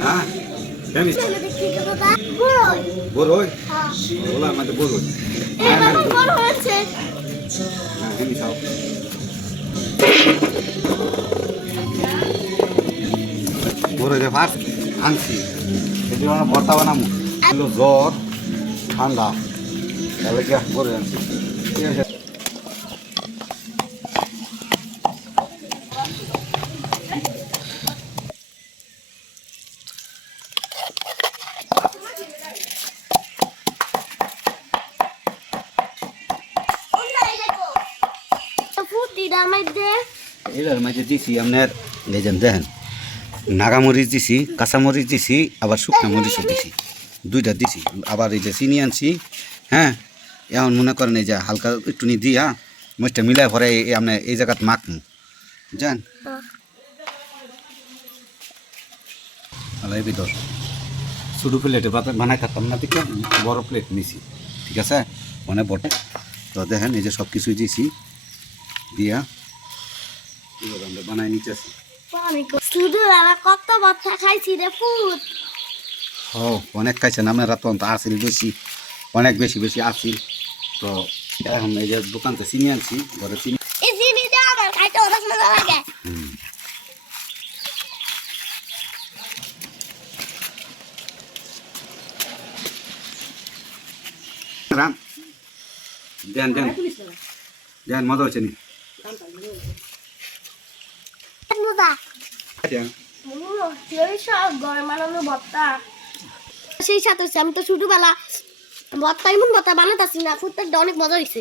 হ্যাঁ কেমনি বড়ই বলা আমাদের বড়ই হ্যাঁ কেমনি খাও বড়ই রে ফার্স্ট আনছি এই যে আমরা ভর্তা বানাবো জ্বর ঠান্ডা তাহলে কি বড়ই আনছি ঠিক আছে এটার মাঝে দিছি আপনার লেজেন দেখেন নাগামরিচ দিছি কাঁচামরিচ দিছি আবার শুকনো মরিচও দিছি দুইটা দিছি আবার এই যে চিনি আনছি হ্যাঁ এখন মনে করেন এই যে হালকা একটু নি দিয়া মরিচটা মিলাই ভরে আপনার এই জায়গাত মাখমু জান এই ভিতর ছোটো প্লেটে বানাই থাকতাম না ঠিক বড় প্লেট নিছি ঠিক আছে মানে বটে তো দেখেন এই যে সব কিছুই দিছি দিয়া আমরা বানাই নিতেছি কত বাচ্চা খাইছি রে ফুট ও অনেক খাইছেন আপনারা তো আসিল বেশি অনেক বেশি বেশি আসিল তো এখন এই যে দোকানতে চিনি আনছি ঘরে চিনি এই চিনি দে আমার খাইতে অনেক মজা লাগে রাম দেন দেন দেন মজা হচ্ছে নি সেই সাথে আমি তো ছোটবেলা ভর্তা এমন ভর্তা বানাতেছি না ফুটটা অনেক মজা হয়েছে